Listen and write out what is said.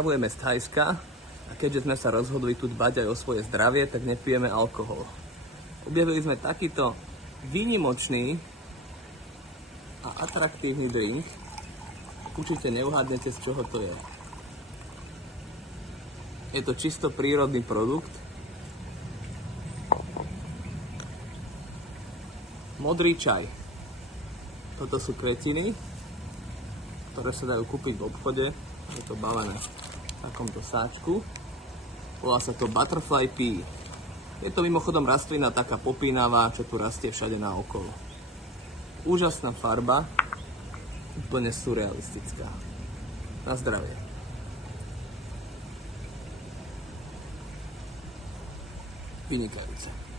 Pozdravujeme z Thajska a keďže sme sa rozhodli tu dbať aj o svoje zdravie, tak nepijeme alkohol. Objavili sme takýto výnimočný a atraktívny drink. Určite neuhádnete, z čoho to je. Je to čisto prírodný produkt. Modrý čaj. Toto sú kvetiny, ktoré sa dajú kúpiť v obchode. Je to balené v takomto sáčku. Volá sa to Butterfly Pea. Je to mimochodom rastlina taká popínavá, čo tu rastie všade naokolo. Úžasná farba, úplne surrealistická. Na zdravie. Vynikajúce.